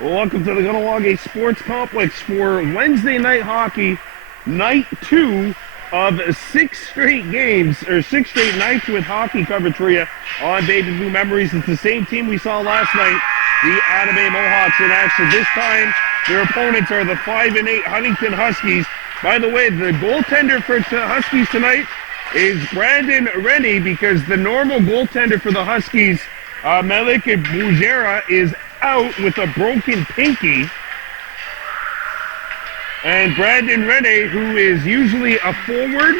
Welcome to the Kahnawake Sports Complex for Wednesday night hockey, night 2 of 6 straight games, or 6 straight nights with hockey coverage for you on Baby Blue Memories. It's the same team we saw last night, the Kahnawake Mohawks in action. This time, their opponents are the 5-8 Huntingdon Huskies. By the way, the goaltender for the Huskies tonight is Brandon Rennie, because the normal goaltender for the Huskies, Melik Bujera, is out with a broken pinky. And Brandon Rennie, who is usually a forward,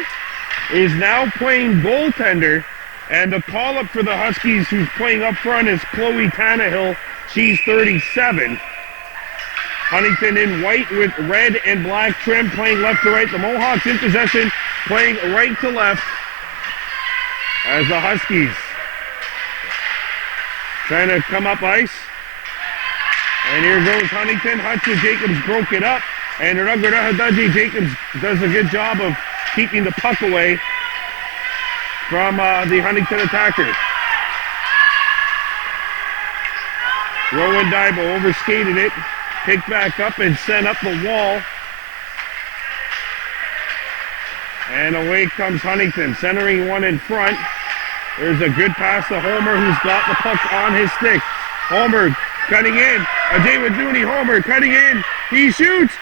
is now playing goaltender. And the call-up for the Huskies, who's playing up front, is Chloe Tannehill. She's 37. Huntingdon in white with red and black trim, playing left to right. The Mohawks in possession, playing right to left, as the Huskies trying to come up ice. And here goes Huntingdon. Hudson Jacobs broke it up. And Rugger Jacobs does a good job of keeping the puck away from the Huntingdon attackers. Rowan Daibo overskated it, picked back up and sent up the wall. And away comes Huntingdon, centering one in front. There's a good pass to Homer, who's got the puck on his stick. Homer cutting in. Ajay Homer cutting in. He shoots.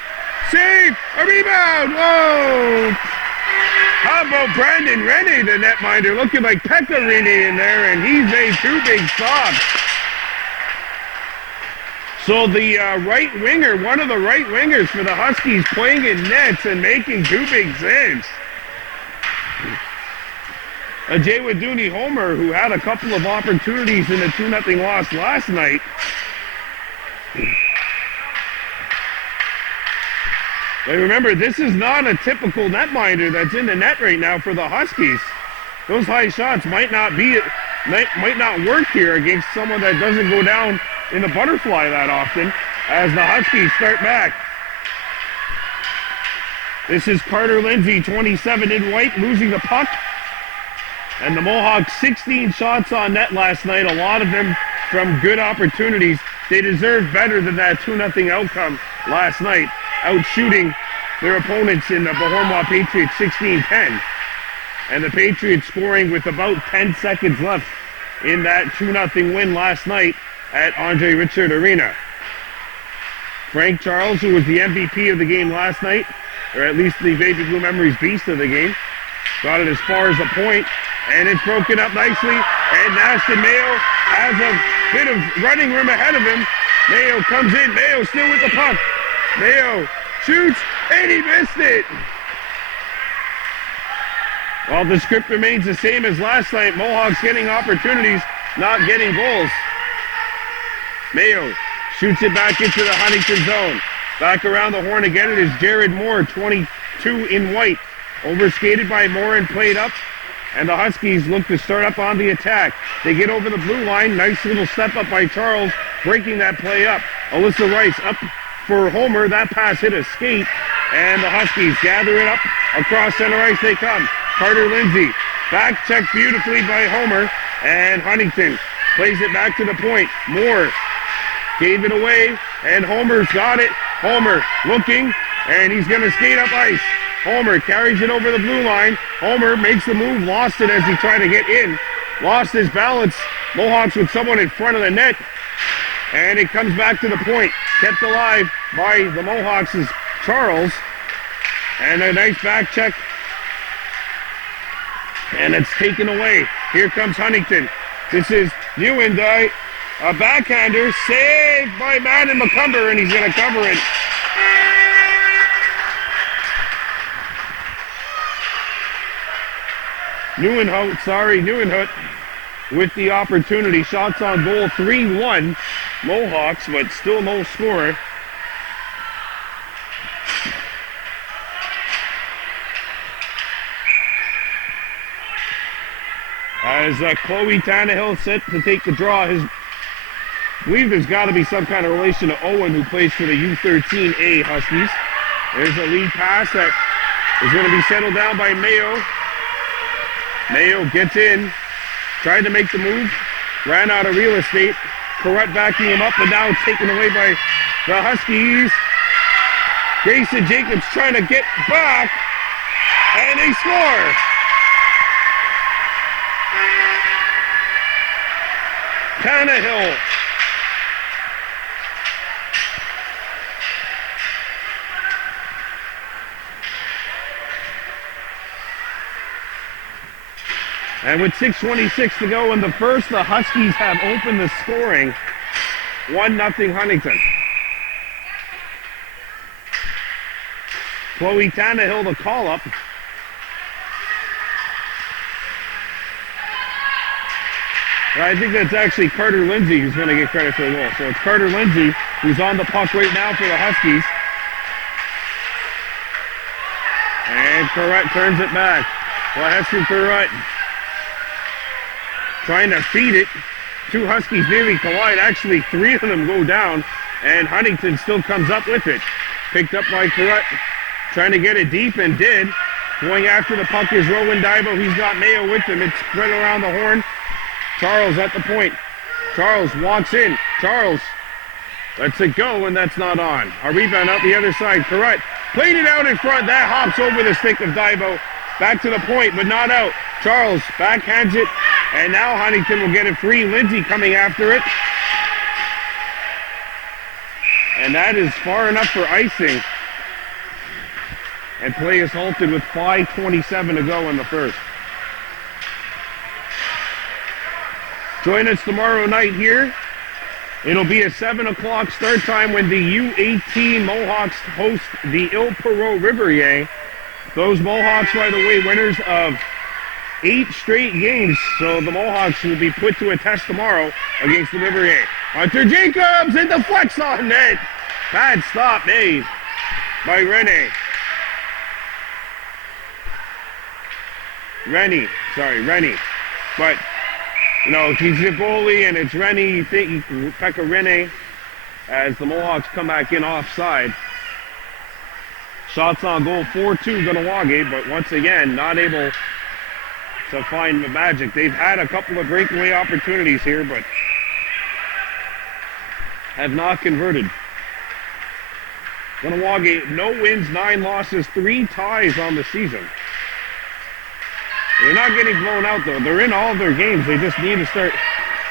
Save. A rebound. Whoa. How about Brandon Rennie, the netminder, looking like Pekka Rennie in there, and he's made 2 big stops. So the right winger, one of the right wingers for the Huskies, playing in nets and making 2 big saves. Ajay Homer, who had a couple of opportunities in the 2-0 loss last night. But remember, this is not a typical netminder that's in the net right now for the Huskies. Those high shots might not work here against someone that doesn't go down in the butterfly that often, as the Huskies start back. This is Carter Lindsay, 27 in white, losing the puck. And the Mohawks, 16 shots on net last night, a lot of them from good opportunities. They deserve better than that 2-0 outcome last night, out-shooting their opponents in the Bahorma Patriots 16-10. And the Patriots scoring with about 10 seconds left in that 2-0 win last night at Andre Richard Arena. Frank Charles, who was the MVP of the game last night, or at least the Baby Blue Memories beast of the game, got it as far as the point, and it's broken up nicely, and Naston Mayo has a bit of running room ahead of him. Mayo comes in, Mayo still with the puck. Mayo shoots, and he missed it. Well, the script remains the same as last night. Mohawks getting opportunities, not getting goals. Mayo shoots it back into the Huntingdon zone. Back around the horn again, it is Jared Moore, 22 in white. Overskated by Moore and played up. And the Huskies look to start up on the attack. They get over the blue line. Nice little step up by Charles, breaking that play up. Alyssa Rice up for Homer. That pass hit a skate. And the Huskies gather it up. Across center ice they come. Carter Lindsay. Back checked beautifully by Homer. And Huntingdon plays it back to the point. Moore gave it away. And Homer's got it. Homer looking. And he's going to skate up ice. Homer carries it over the blue line. Homer makes the move, lost it as he tried to get in. Lost his balance. Mohawks with someone in front of the net. And it comes back to the point. Kept alive by the Mohawks is Charles. And a nice back check. And it's taken away. Here comes Huntingdon. This is Newendye. A backhander saved by Madden McCumber, and he's going to cover it. Nieuwenhout with the opportunity. Shots on goal, 3-1 Mohawks, but still no scorer. As Chloe Tannehill set to take the draw. I believe there's got to be some kind of relation to Owen, who plays for the U13A Huskies. There's a lead pass that is going to be settled down by Mayo. Mayo gets in, tried to make the move, ran out of real estate. Correct backing him up, but now taken away by the Huskies. Grayson Jacobs trying to get back, and they score. Kahnawake. And with 6:26 to go in the first, the Huskies have opened the scoring. 1-0 Huntingdon. Chloe Tannehill, the call-up. I think that's actually Carter Lindsay who's going to get credit for the goal. So it's Carter Lindsay who's on the puck right now for the Huskies. And Corrett turns it back. Hester Corrett trying to feed it. Two Huskies nearly collide. Actually, three of them go down, and Huntingdon still comes up with it. Picked up by Corrett, trying to get it deep, and did. Going after the puck is Rowan Dibo. He's got Mayo with him. It's spread around the horn. Charles at the point. Charles walks in. Charles lets it go, and that's not on. A rebound out the other side. Corrett played it out in front. That hops over the stick of Dibo. Back to the point, but not out. Charles backhands it, and now Huntingdon will get it free. Lindsay coming after it. And that is far enough for icing. And play is halted with 5:27 to go in the first. Join us tomorrow night here. It'll be a 7 o'clock start time when the U18 Mohawks host the Il Perot River Yang. Those Mohawks, by the way, winners of 8 straight games. So the Mohawks will be put to a test tomorrow against the River Yang. Hunter Jacobs in the flex on net. Bad stop made by Rennie. But, you know, he's a goalie and it's Rennie. You think Pekka Rennie as the Mohawks come back in offside. Shots on goal 4-2 Kahnawake, but once again, not able to find the magic. They've had a couple of breakaway opportunities here, but have not converted. Kahnawake, no wins, 9 losses, 3 ties on the season. They're not getting blown out, though. They're in all of their games. They just need to start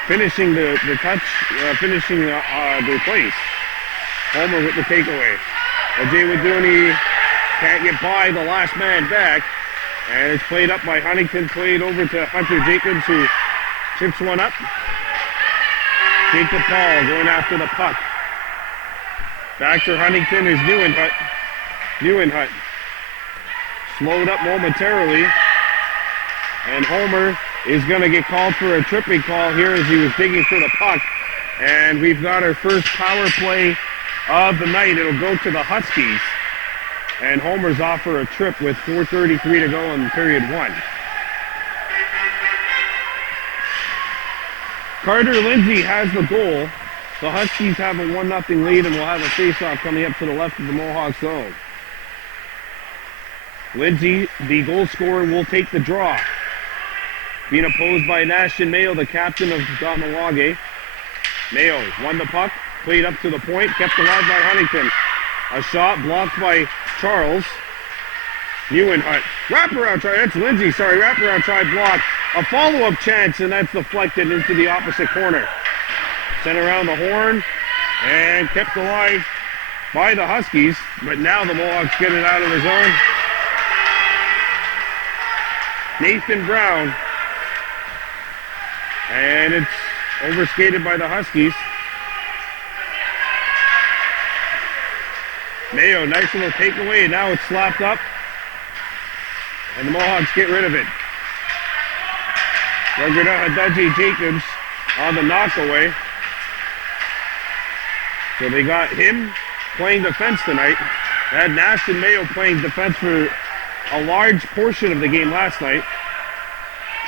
finishing the touch, finishing their plays. Homer with the takeaway. Ajay Waduni can't get by the last man back. And it's played up by Huntingdon, played over to Hunter Jacobs, who chips one up. Jacob Paul going after the puck. Back to Huntingdon is Neuenhut. Slowed up momentarily. And Homer is going to get called for a tripping call here as he was digging for the puck. And we've got our first power play of the night. It'll go to the Huskies. And Homer's off for a trip with 4:33 to go in period 1. Carter Lindsay has the goal. The Huskies have a 1-0 lead and will have a face-off coming up to the left of the Mohawk zone. Lindsay, the goal scorer, will take the draw. Being opposed by Ashton Mayo, the captain of Kahnawake. Mayo won the puck, played up to the point, kept alive by Huntingdon. A shot blocked by Charles. Neuenhut. Wraparound try, that's Lindsay, wraparound try blocked. A follow-up chance, and that's deflected into the opposite corner. Sent around the horn, and kept alive by the Huskies, but now the Mohawks get it out of the zone. Nathan Brown. And it's overskated by the Huskies. Mayo, nice little takeaway, and now it's slapped up. And the Mohawks get rid of it. Hadaji Jacobs on the knockaway. So they got him playing defense tonight. They had Ashton Mayo playing defense for a large portion of the game last night.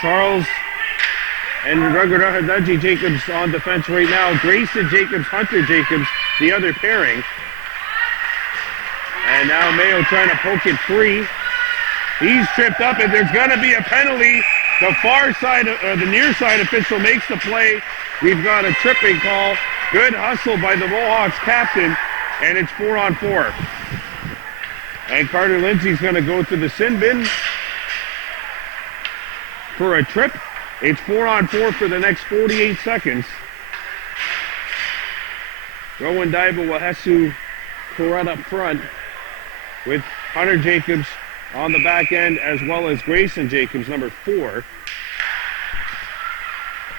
Charles and Hadaji Jacobs on defense right now. Grayson Jacobs, Hunter Jacobs, the other pairing. And now Mayo trying to poke it free. He's tripped up, and there's going to be a penalty. The far side, the near side official makes the play. We've got a tripping call. Good hustle by the Mohawks captain and it's 4-on-4. And Carter Lindsay's going to go to the sin bin for a trip. It's 4-on-4 for the next 48 seconds. Rowan Daiba Wahesu Kurut up front with Hunter Jacobs on the back end, as well as Grayson Jacobs, number 4.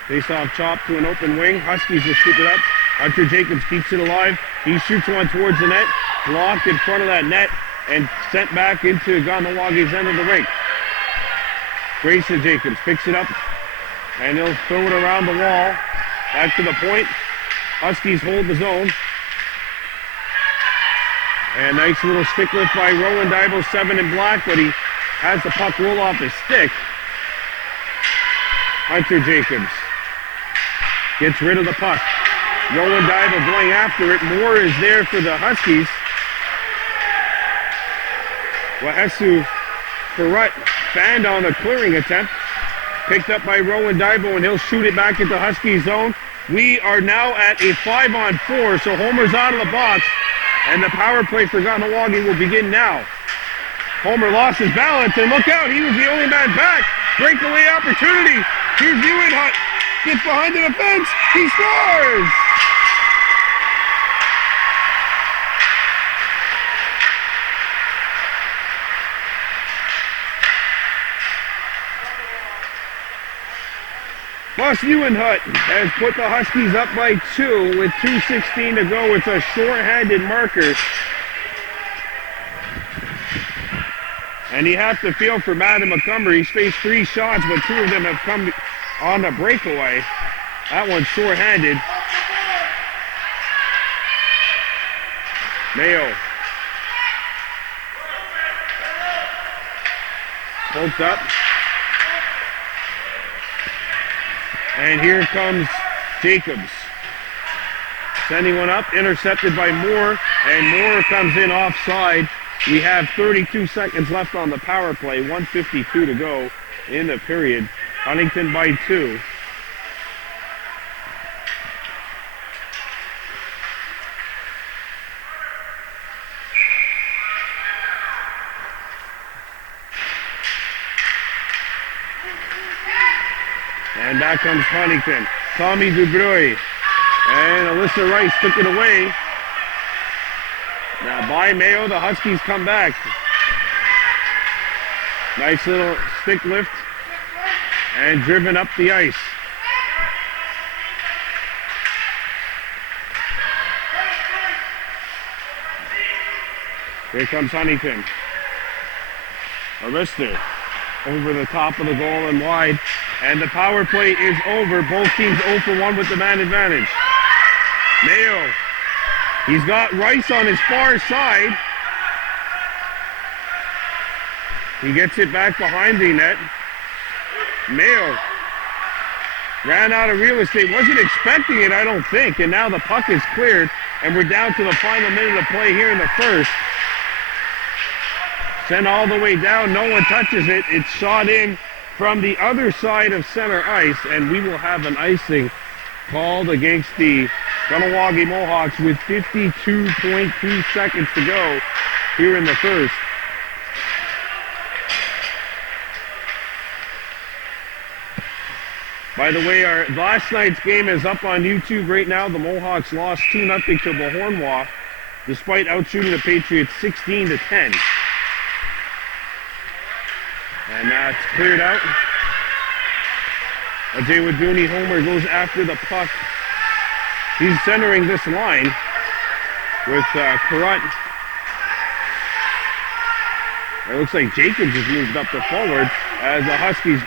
Face-off chop to an open wing. Huskies will scoop it up. Hunter Jacobs keeps it alive. He shoots one towards the net, blocked in front of that net, and sent back into Kahnawak's end of the rink. Grayson Jacobs picks it up, and he'll throw it around the wall. Back to the point. Huskies hold the zone. And nice little stick lift by Rowan Daiba, 7 in black, but he has the puck roll off his stick. Hunter Jacobs gets rid of the puck. Rowan Daiba going after it. Moore is there for the Huskies. Wahesu Kurut fanned on the clearing attempt. Picked up by Rowan Daiba, and he'll shoot it back into Husky zone. We are now at a 5-on-4, so Homer's out of the box, and the power play for Kahnawake will begin now. Homer lost his balance, and look out, he was the only man back. Breakaway opportunity. Here's Ewan Hunt. Gets behind the defense. He scores! Plus Ewan Hunt has put the Huskies up by 2 with 2:16 to go. It's a short-handed marker. And you have to feel for Madden Montgomery. He's faced 3 shots, but 2 of them have come on the breakaway. That one's short-handed. Mayo. Poked up. And here comes Jacobs. Sending one up, intercepted by Moore, and Moore comes in offside. We have 32 seconds left on the power play, 1:52 to go in the period. Huntingdon by 2. And back comes Huntingdon. Tommy Dubreuil. And Alyssa Rice took it away. Now by Mayo, the Huskies come back. Nice little stick lift. And driven up the ice. Here comes Huntingdon. Arista over the top of the goal and wide. And the power play is over. Both teams 0 for 1 with the man advantage. Mayo. He's got Rice on his far side. He gets it back behind the net. Mayo ran out of real estate. Wasn't expecting it, I don't think. And now the puck is cleared. And we're down to the final minute of play here in the first. Sent all the way down. No one touches it. It's shot in from the other side of center ice, and we will have an icing called against the Kahnawake Mohawks with 52.2 seconds to go here in the first. By the way, our last night's game is up on YouTube right now. The Mohawks lost 2-0 to Bahornwa, despite outshooting the Patriots 16-10. And that's cleared out. Ajay Waduni, Homer goes after the puck. He's centering this line with Kurut. It looks like Jacobs has moved up the forward as the Huskies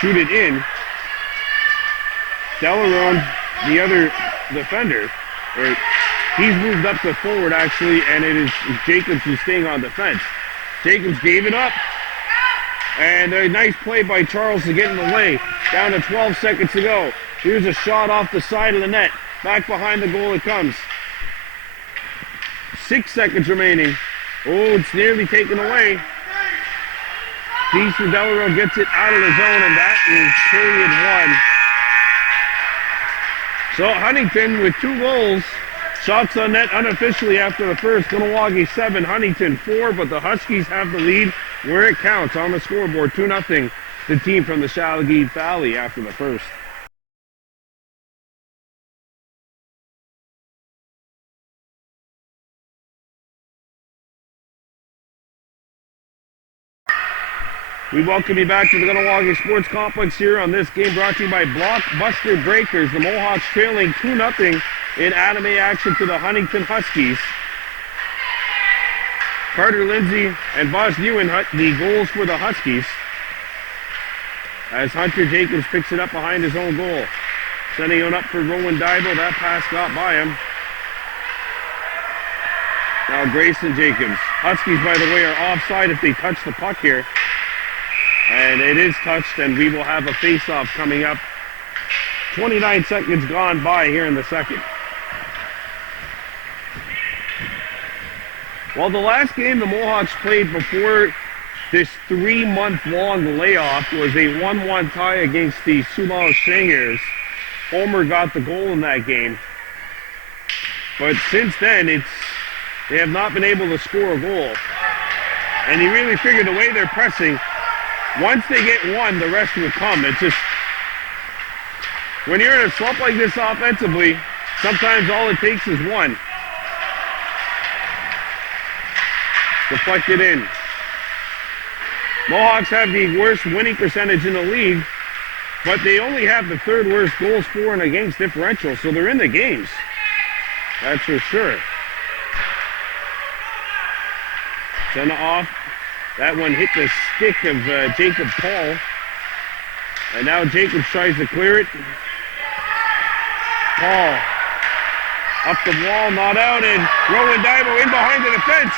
shoot it in. Delarone, the other defender, he's moved up the forward actually, and it is Jacobs who's staying on defense. Jacobs gave it up. And a nice play by Charles to get in the way. Down to 12 seconds to go. Here's a shot off the side of the net. Back behind the goal it comes. 6 seconds remaining. Oh, it's nearly taken away. Jason Delarone gets it out of the zone, and that is period 1. So Huntingdon with 2 goals Shots on net unofficially after the first. Kahnawake 7, Huntingdon 4, but the Huskies have the lead where it counts on the scoreboard. 2-0, the team from the Challaguet Valley after the first. We welcome you back to the Kahnawake Sports Complex here on this game brought to you by Blockbuster Breakers. The Mohawks trailing 2-0 in Adam A action to the Huntingdon Huskies. Carter Lindsay and Boss Ewan the goals for the Huskies. As Hunter Jacobs picks it up behind his own goal. Sending it up for Rowan Dybel. That pass got by him. Now Grayson Jacobs. Huskies, by the way, are offside if they touch the puck here. And it is touched, and we will have a face-off coming up. 29 seconds gone by here in the second. Well, the last game the Mohawks played before this 3-month-long layoff was a 1-1 tie against the Sumal Singers. Homer got the goal in that game. But since then, they have not been able to score a goal. And you really figure the way they're pressing, once they get one, the rest will come. It's just, when you're in a slump like this offensively, sometimes all it takes is one. Deflected in. Mohawks have the worst winning percentage in the league, but they only have the third worst goals for and against differential, so they're in the games. That's for sure. Send off. That one hit the stick of Jacob Paul. And now Jacobs tries to clear it. Paul up the wall, not out, and Rowan Dybel in behind the defense.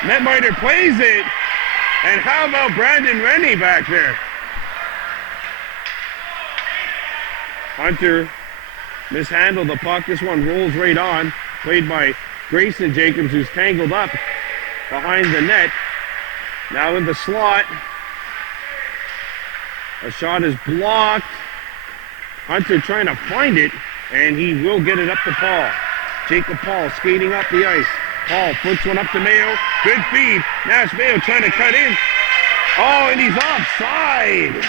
Netmiter plays it. And how about Brandon Rennie back there? Hunter mishandled the puck. This one rolls right on. Played by Grayson Jacobs, who's tangled up behind the net. Now in the slot. A shot is blocked. Hunter trying to find it, and he will get it up to Paul. Jacob Paul skating up the ice. Paul flips one up to Mayo. Good feed. Nash Mayo trying to cut in. Oh, and he's offside.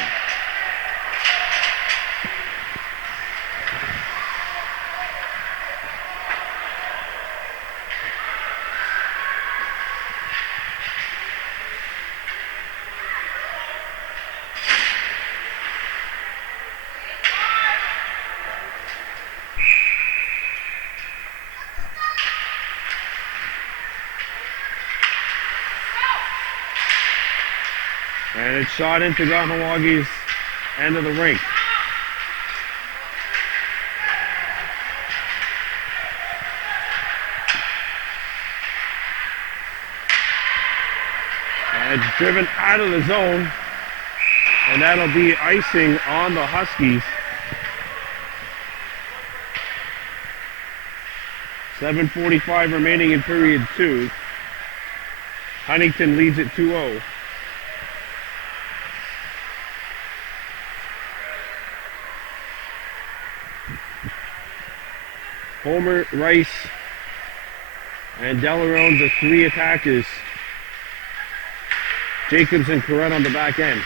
And it's shot into Kahnawake's end of the rink. And it's driven out of the zone. And that'll be icing on the Huskies. 7:45 remaining in period 2. Huntingdon leads at 2-0. Homer, Rice, and Delarone, the three attackers. Jacobs and Corrette on the back end.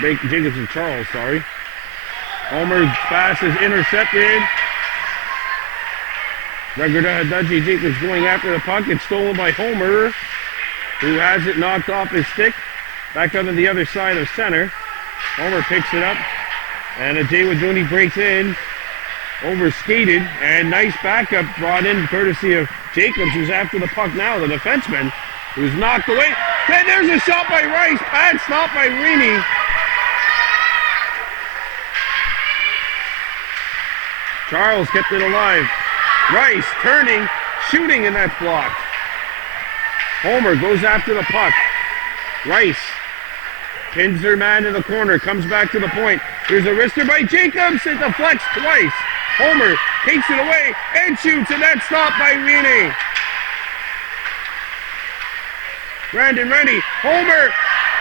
Jacobs and Charles, sorry. Homer's pass is intercepted. Dudgy Jacobs going after the puck. It's stolen by Homer, who has it knocked off his stick. Back up to the other side of center. Homer picks it up, and a Jay Waduni breaks in. Over-skated, and nice backup brought in courtesy of Jacobs, who's after the puck now, the defenseman, who's knocked away. Then there's a shot by Rice, pad stopped by Reaney. Charles kept it alive. Rice turning, shooting, and that's blocked. Homer goes after the puck. Rice pins their man in the corner, comes back to the point. Here's a wrister by Jacobs, it deflects twice. Homer takes it away and shoots, and that's stopped by Reaney. Brandon Rennie, Homer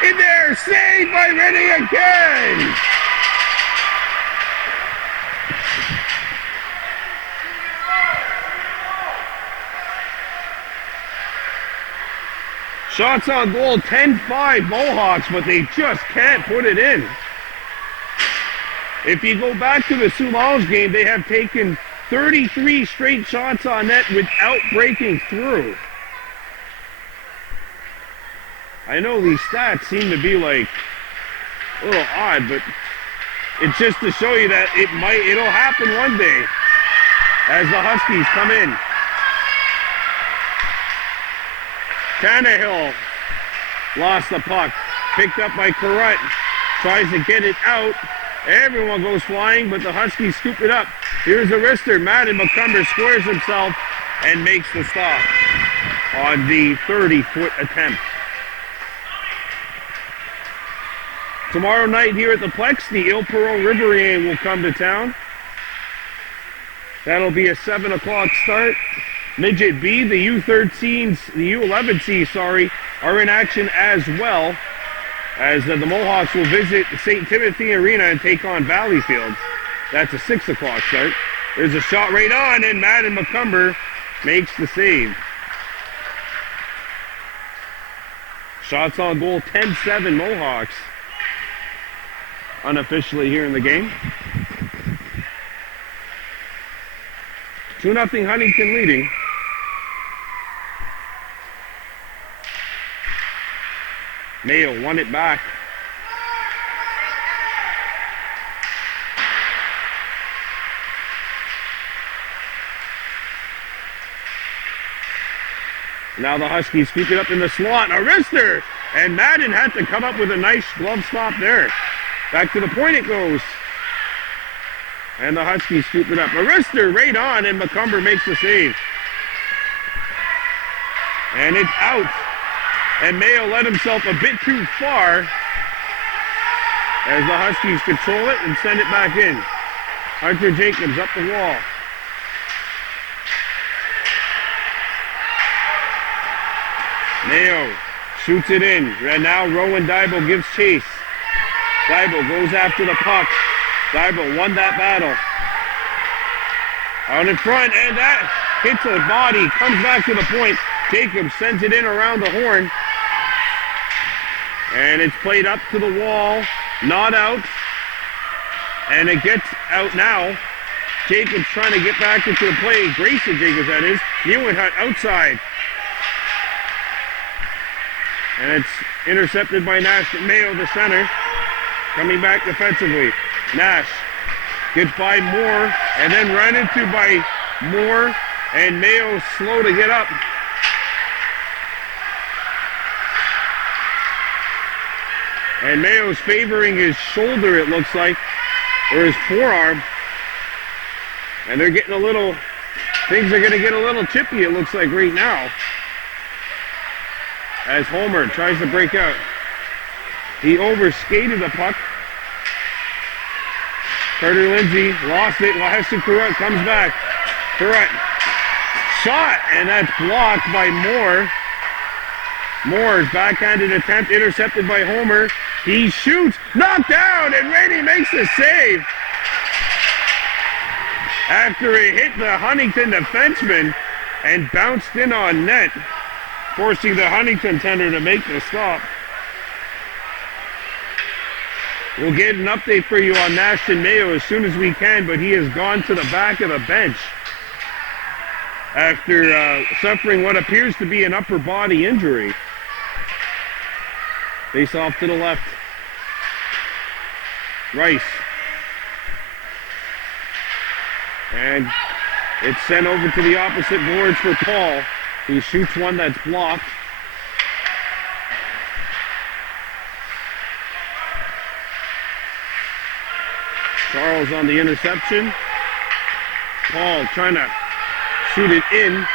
in there, saved by Rennie again. Shots on goal, 10-5 Mohawks, but they just can't put it in. If you go back to the Sioux Falls game, they have taken 33 straight shots on net without breaking through. I know these stats seem to be like a little odd, but it's just to show you that it'll happen one day as the Huskies come in. Tannehill lost the puck, picked up by Carrot, tries to get it out. Everyone goes flying, but the Huskies scoop it up. Here's a wrister. Madden McCumber squares himself and makes the stop on the 30-foot attempt. Tomorrow night here at the Plex, the Il Perron Rivier will come to town. That'll be a 7 o'clock start. Midget B, the U13s, the U11C, are in action as well, as the Mohawks will visit St. Timothy Arena and take on Valleyfield. That's a 6 o'clock start. There's a shot right on, and Madden McCumber makes the save. Shots on goal, 10-7 Mohawks. Unofficially here in the game. 2-0 Huntington leading. Mayo won it back. Now the Huskies scoop it up in the slot. A wrister! And Madden had to come up with a nice glove stop there. Back to the point it goes. And the Huskies scoop it up. A wrister right on, and McCumber makes the save. And it's out. And Mayo let himself a bit too far as the Huskies control it and send it back in. Hunter Jacobs up the wall. Mayo shoots it in. And now Rowan Dybel gives chase. Dybel goes after the puck. Dybel won that battle. Out in front, and that hits the body, comes back to the point. Jacobs sends it in around the horn. And it's played up to the wall, not out. And it gets out now. Jacobs trying to get back into the play. Grayson Jacobs, that is. Neuenhut outside. And it's intercepted by Nash Mayo, the center. Coming back defensively. Nash gets by Moore and then run into by Moore, and Mayo slow to get up. And Mayo's favoring his shoulder, it looks like, or his forearm. And they're getting a little, things are going to get a little chippy, it looks like, right now. As Homer tries to break out. He overskated the puck. Carter Lindsay lost it. Heston Carrot comes back. Carrot shot, and that's blocked by Moore. Moore's backhanded attempt intercepted by Homer. He shoots, knocked down, and Rainey makes the save. After it hit the Huntington defenseman and bounced in on net, forcing the Huntington tender to make the stop. We'll get an update for you on Nashton Mayo as soon as we can, but he has gone to the back of the bench after suffering what appears to be an upper body injury. Face off to the left. Rice. And it's sent over to the opposite boards for Paul. He shoots one that's blocked. Charles on the interception. Paul trying to shoot it in.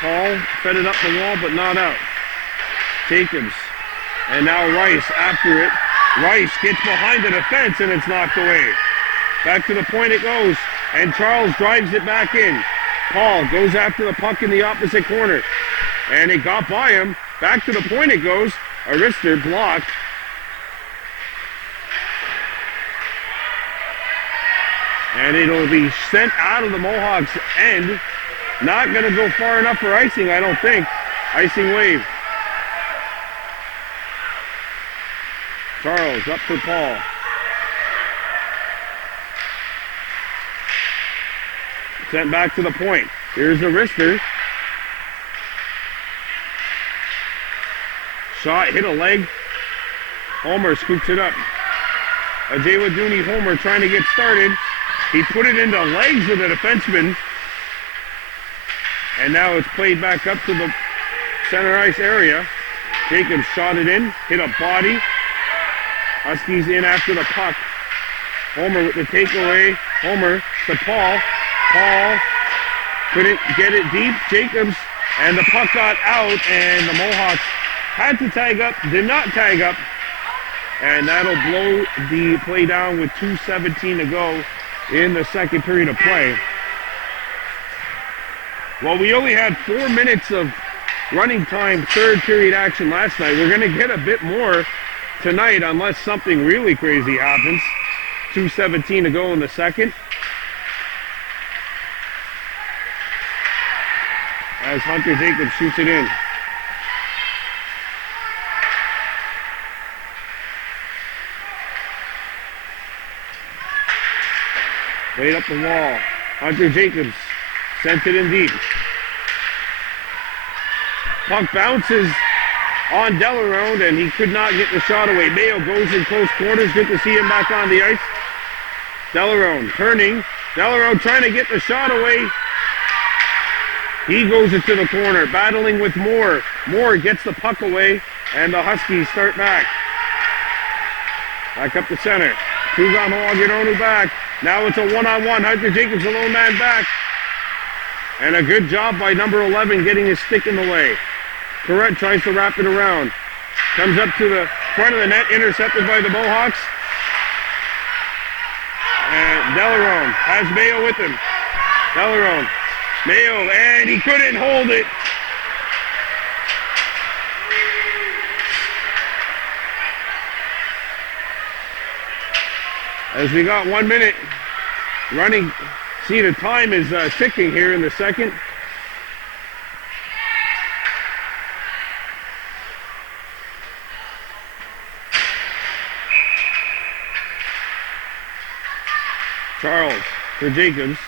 Paul fed it up the wall, but not out. Jacobs. And now Rice after it. Rice gets behind the defense, and it's knocked away. Back to the point it goes, and Charles drives it back in. Paul goes after the puck in the opposite corner, and it got by him. Back to the point it goes. Arister blocked. And it'll be sent out of the Mohawks' end. Not going to go far enough for icing, I don't think. Icing wave. Charles up for Paul. Sent back to the point. Here's the wrister. Shot, hit a leg. Homer scoops it up. Ajay Waduni Homer trying to get started. He put it into legs of the defenseman. And now it's played back up to the center ice area. Jacobs shot it in, hit a body. Huskies in after the puck. Homer with the takeaway. Homer to Paul. Paul couldn't get it deep. Jacobs, and the puck got out, and the Mohawks had to tag up, did not tag up, and that'll blow the play down with 2:17 to go in the second period of play. Well, we only had 4 minutes of running time, third period action last night. We're going to get a bit more tonight unless something really crazy happens. 2:17 to go in the second. As Hunter Jacobs shoots it in. Played up the wall. Hunter Jacobs sent it in deep. Puck bounces on Delarone, and he could not get the shot away. Mayo goes in close quarters. Good to see him back on the ice. Delarone turning. Delarone trying to get the shot away. He goes into the corner, battling with Moore. Moore gets the puck away, and the Huskies start back. Back up the center. Tugan Hoagironu back. Now it's a one-on-one. Hunter Jacobs, a lone man back. And a good job by number 11 getting his stick in the way. Correct tries to wrap it around. Comes up to the front of the net, intercepted by the Mohawks. And Delarone has Mayo with him. Delarone. Mayo, and he couldn't hold it. As we got 1 minute running, see the time is ticking here in the second. Charles for Jacobs.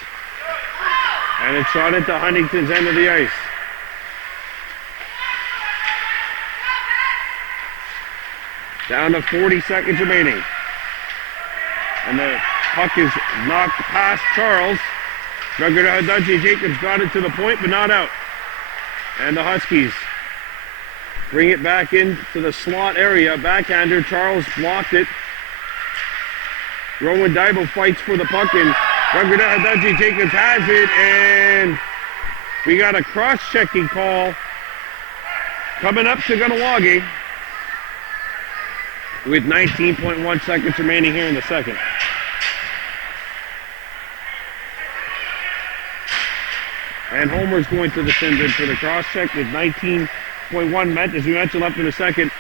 And it's shot into Huntington's end of the ice. Down to 40 seconds remaining. And the puck is knocked past Charles. Hadaji Jacobs got it to the point, but not out. And the Huskies bring it back into the slot area. Backhander, Charles blocked it. Rowan Daibo fights for the puck, and Hadaji Jacobs has it, and we got a cross-checking call coming up to Kahnawake with 19.1 seconds remaining here in the second. And Homer's going to the sin bin for the cross-check with 19.1 meant, as we mentioned, left in the second.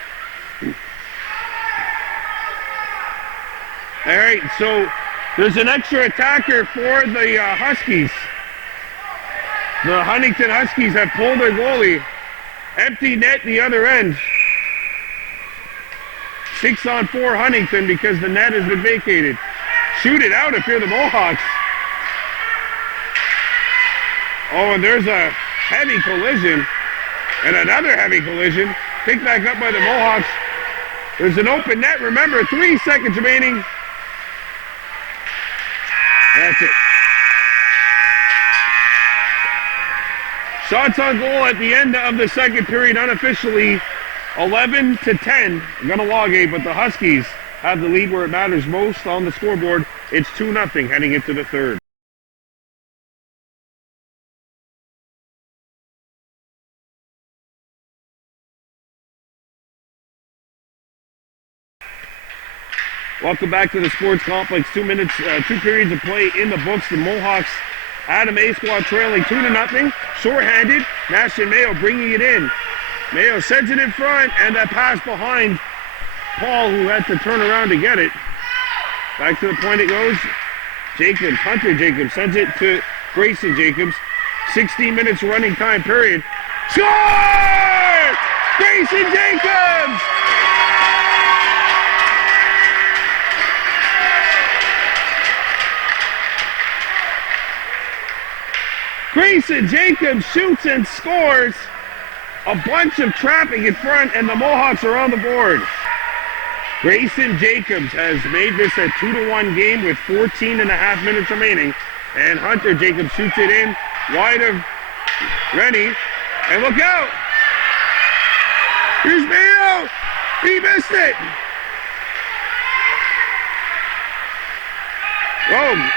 All right, so there's an extra attacker for the Huskies. The Huntington Huskies have pulled their goalie. Empty net the other end. 6-on-4 Huntington because the net has been vacated. Shoot it out if you're the Mohawks. Oh, and there's a heavy collision. And another heavy collision. Picked back up by the Mohawks. There's an open net. Remember, 3 seconds remaining. That's it. Shots on goal at the end of the second period, unofficially 11-10, Kahnawake, but the Huskies have the lead where it matters most on the scoreboard. It's 2-0 heading into the third. Welcome back to the Sports Complex. 2 minutes, 2 periods of play in the books. The Mohawks, Adam A squad trailing 2-0. Short-handed, Nash and Mayo bringing it in. Mayo sends it in front, and that pass behind Paul, who had to turn around to get it. Back to the point it goes. Jacobs, Hunter Jacobs sends it to Grayson Jacobs. 16 minutes running time period. Score! Grayson Jacobs! Grayson Jacobs shoots and scores. A bunch of traffic in front, and the Mohawks are on the board. Grayson Jacobs has made this a 2-1 game with 14.5 minutes remaining. And Hunter Jacobs shoots it in wide of Rennie. And look out! Here's Mayo! He missed it! Whoa!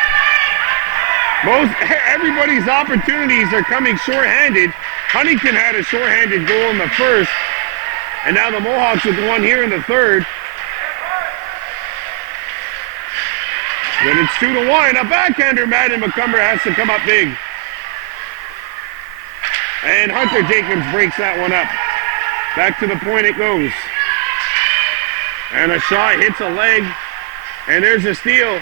Everybody's opportunities are coming short-handed. Huntingdon had a short-handed goal in the first, and now the Mohawks with one here in the third. But it's 2-1. A backhander, Madden McCumber has to come up big. And Hunter Jacobs breaks that one up. Back to the point it goes. And a shot hits a leg, and there's a steal.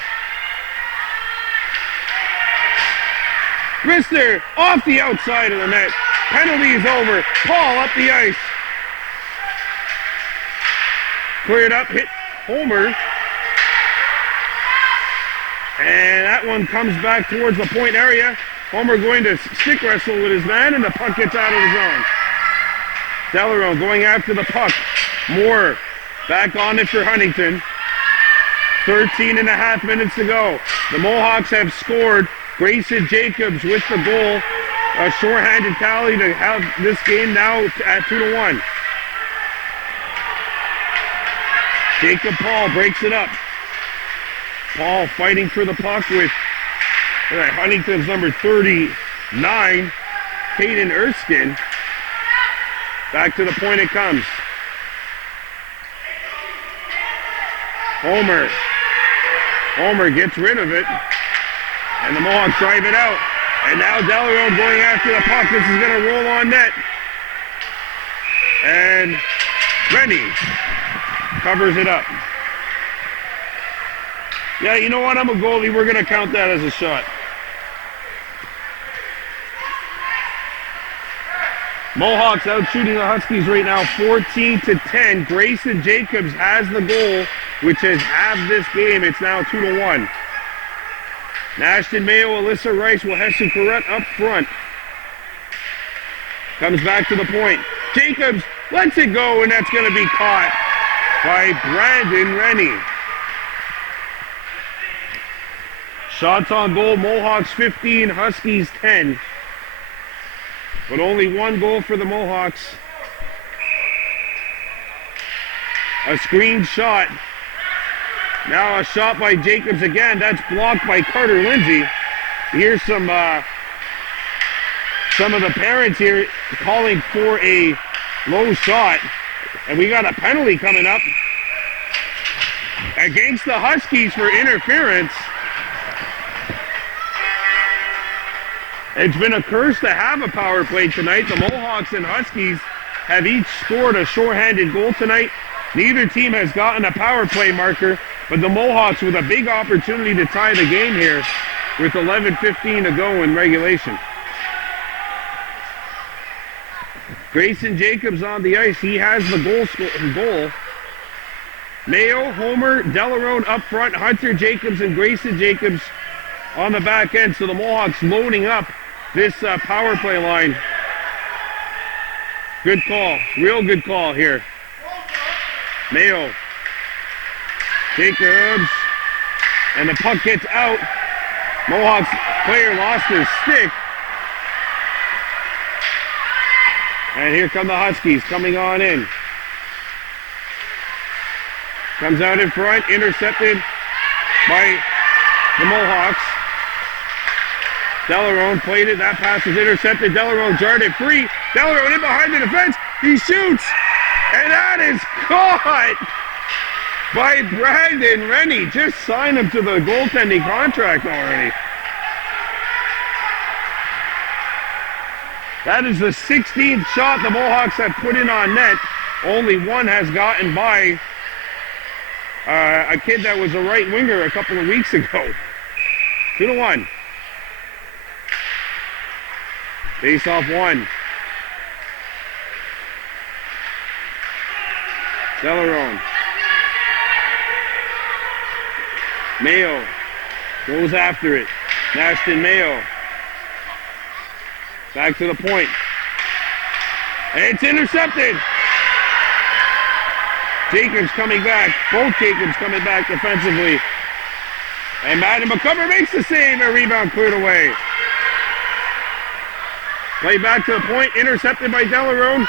Rister off the outside of the net. Penalty is over. Paul up the ice. Cleared up, hit Homer. And that one comes back towards the point area. Homer going to stick wrestle with his man, and the puck gets out of the zone. Delarone going after the puck. Moore back on it for Huntingdon. 13.5 minutes to go. The Mohawks have scored. Grayson Jacobs with the goal. A shorthanded tally to have this game now at 2-1. Jacob Paul breaks it up. Paul fighting for the puck with Huntington's number 39, Caden Erskine. Back to the point it comes. Homer gets rid of it. And the Mohawks drive it out. And now Delarone going after the puck. This is going to roll on net. And Rennie covers it up. Yeah, you know what? I'm a goalie. We're going to count that as a shot. Mohawks out shooting the Huskies right now 14-10. Grayson Jacobs has the goal, which has halved this game. It's now 2-1. Nashton Mayo, Alyssa Rice, Wahesu Corrett up front. Comes back to the point. Jacobs lets it go, and that's going to be caught by Brandon Rennie. Shots on goal, Mohawks 15, Huskies 10. But only one goal for the Mohawks. A screen shot. Now a shot by Jacobs again. That's blocked by Carter Lindsay. Here's some of the parents here calling for a low shot. And we got a penalty coming up against the Huskies for interference. It's been a curse to have a power play tonight. The Mohawks and Huskies have each scored a shorthanded goal tonight. Neither team has gotten a power play marker, but the Mohawks with a big opportunity to tie the game here with 11:15 to go in regulation. Grayson Jacobs on the ice. He has the goal. Mayo, Homer, Delarone up front, Hunter Jacobs and Grayson Jacobs on the back end. So the Mohawks loading up this power play line. Good call. Real good call here. Mayo. Jacobs. And the puck gets out. Mohawks player lost his stick. And here come the Huskies coming on in. Comes out in front, intercepted by the Mohawks. Delarone played it, that pass was intercepted. Delarone jarred it free. Delarone in behind the defense. He shoots. And that is caught by Brandon Rennie. Just signed him to the goaltending contract already. That is the 16th shot the Mohawks have put in on net. Only one has gotten by a kid that was a right winger a couple of weeks ago. 2-1. Face off one. Delarone. Mayo goes after it. Nashton Mayo. Back to the point. It's intercepted. Jacobs coming back. Both Jacobs coming back defensively. And Madden McCover makes the save. A rebound cleared away. Play back to the point. Intercepted by Delarone.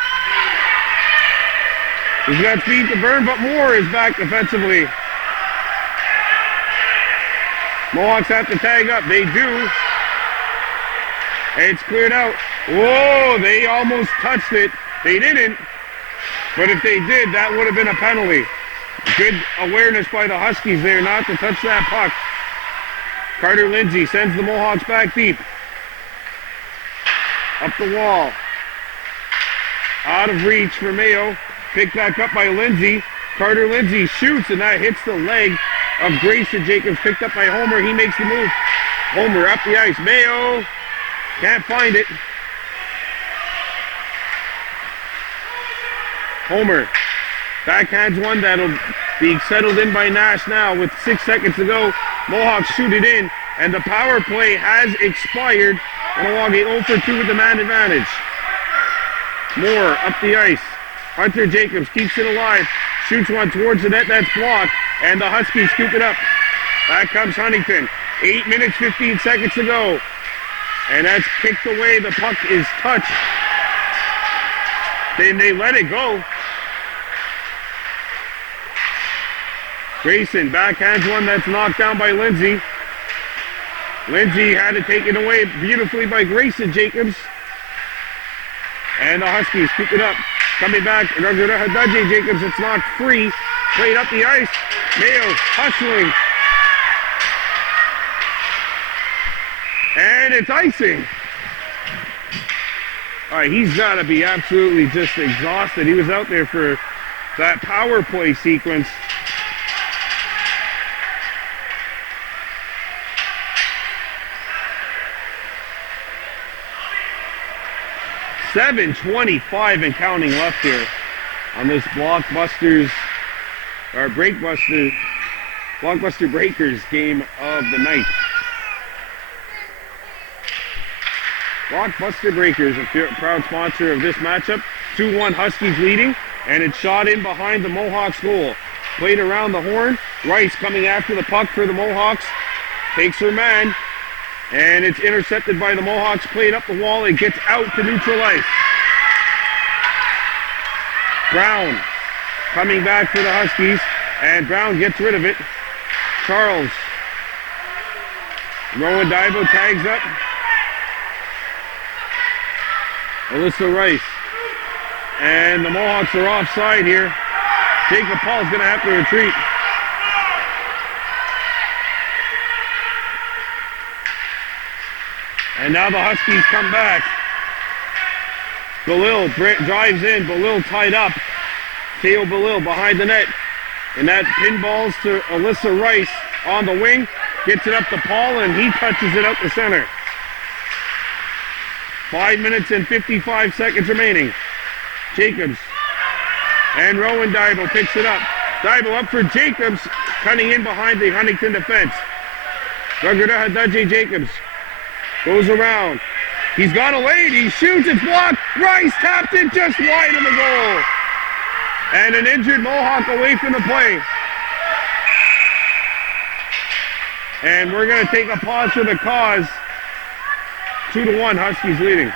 He's got speed to burn, but Moore is back defensively. Mohawks have to tag up. They do. It's cleared out. Whoa, they almost touched it. They didn't. But if they did, that would have been a penalty. Good awareness by the Huskies there not to touch that puck. Carter Lindsay sends the Mohawks back deep. Up the wall. Out of reach for Mayo. Picked back up by Lindsay. Carter Lindsay shoots, and that hits the leg of Grayson Jacobs. Picked up by Homer. He makes the move. Homer up the ice. Mayo can't find it. Homer backhands one. That'll be settled in by Nash now with 6 seconds to go. Mohawks shoot it in, and the power play has expired. Kahnawake 0 for 2 with the man advantage. Moore up the ice. Hunter Jacobs keeps it alive. Shoots one towards the net. That's blocked, and the Huskies scoop it up. Back comes Huntingdon. 8 minutes, 15 seconds to go. And that's kicked away. The puck is touched. Then they let it go. Grayson backhands one that's knocked down by Lindsay. Lindsay had to take it away beautifully by Grayson Jacobs. And the Huskies keep it up. Coming back, Hadaji Jacobs, it's knocked free. Played up the ice. Mayo hustling. And it's icing. All right, he's got to be absolutely just exhausted. He was out there for that power play sequence. $7:25 and counting left here on this Blockbuster Breakers game of the night. Blockbuster Breakers, a proud sponsor of this matchup. 2-1 Huskies leading, and it's shot in behind the Mohawks goal. Played around the horn. Rice coming after the puck for the Mohawks. Takes her man, and it's intercepted by the Mohawks. Played up the wall. It gets out to neutral ice. Brown coming back for the Huskies, and Brown gets rid of it. Charles. Rowan Divo tags up. Alyssa Rice. And the Mohawks are offside here. Jacob Paul's going to have to retreat. And now the Huskies come back. Balil drives in. Balil tied up. Theo Balil behind the net. And that pinballs to Alyssa Rice on the wing. Gets it up to Paul, and he touches it out the center. 5 minutes and 55 seconds remaining. Jacobs. And Rowan Divo picks it up. Divo up for Jacobs, cutting in behind the Huntingdon defense. Ruggerda Hadaji Jacobs goes around. He's got a lead. He shoots. It's blocked. Rice tapped it just wide of the goal. And an injured Mohawk away from the play. And we're going to take a pause for the cause. 2-1, Huskies leading.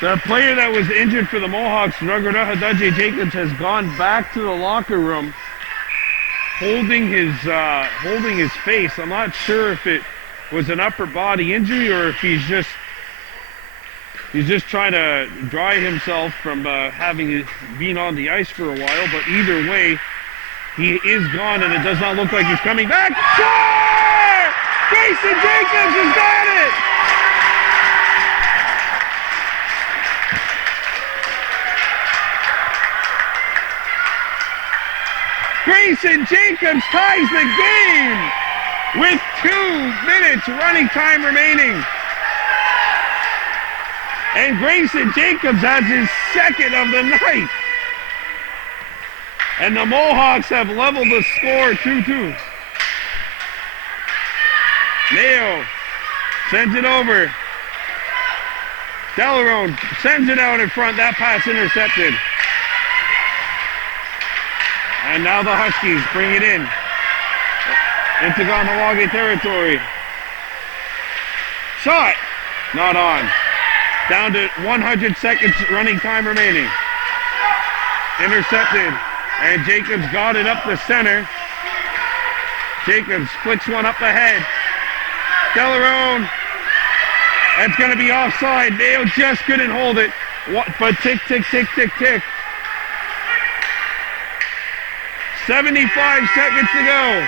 The player that was injured for the Mohawks, Ruggerda Hadaji Jacobs, has gone back to the locker room holding his face. I'm not sure if it was an upper body injury or if he's just trying to dry himself from having been on the ice for a while. But either way, he is gone, and it does not look like he's coming back. Score! Grayson Jacobs has got it! Grayson Jacobs ties the game with 2 minutes running time remaining. And Grayson Jacobs has his second of the night. And the Mohawks have leveled the score 2-2. Mayo sends it over. Delarone sends it out in front. That pass intercepted. And now the Huskies bring it in into Kahnawake territory. Shot. Not on. Down to 100 seconds running time remaining. Intercepted. And Jacobs got it up the center. Jacobs flicks one up ahead. Delarone. That's going to be offside. Mayo just couldn't hold it. But tick, tick, tick, tick, tick. 75 seconds to go.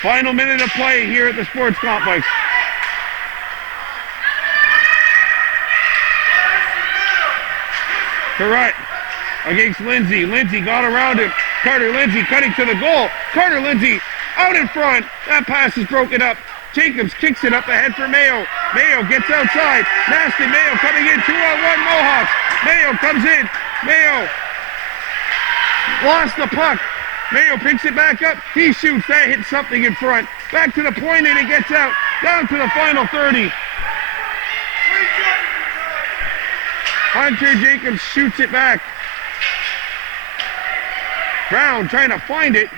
Final minute of play here at the sports complex. Correct. Against Lindsay. Lindsay got around him. Carter Lindsay cutting to the goal. Carter Lindsay out in front. That pass is broken up. Jacobs kicks it up ahead for Mayo. Mayo gets outside. Nasty Mayo coming in. 2-on-1 Mohawks. Mayo comes in. Mayo lost the puck. Mayo picks it back up. He shoots. That hits something in front. Back to the point and it gets out. Down to the final 30. Hunter Jacobs shoots it back. Brown trying to find it.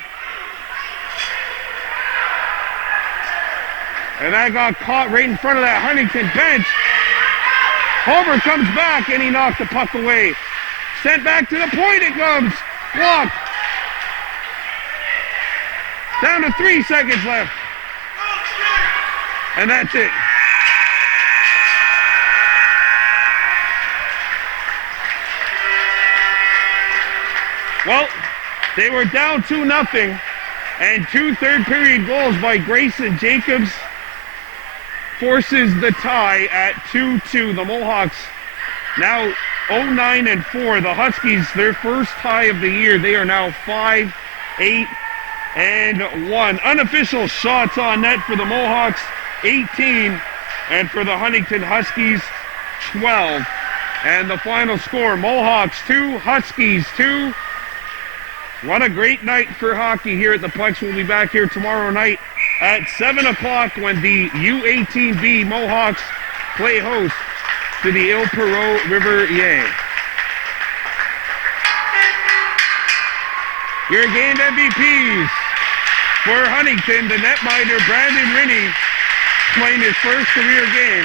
And that got caught right in front of that Huntingdon bench. Homer comes back and he knocked the puck away. Sent back to the point it comes. Blocked. Down to 3 seconds left. And that's it. Well, they were down 2-0, and 2 third-period goals by Grayson Jacobs forces the tie at 2-2. The Mohawks now 0-9-4. The Huskies, their first tie of the year, they are now 5-8-1. Unofficial shots on net for the Mohawks, 18, and for the Huntingdon Huskies, 12. And the final score, Mohawks 2, Huskies 2. What a great night for hockey here at the Plex. We'll be back here tomorrow night at 7 o'clock when the U18B Mohawks play host to the Il Perot River Yang. Your game MVPs for Huntingdon, the netminder Brandon Rinney playing his first career game.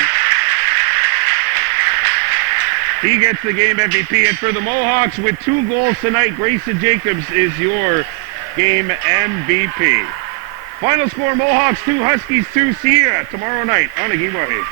He gets the game MVP. And for the Mohawks, with 2 goals tonight, Grayson Jacobs is your game MVP. Final score, Mohawks 2, Huskies 2. See ya tomorrow night on Kahnawake.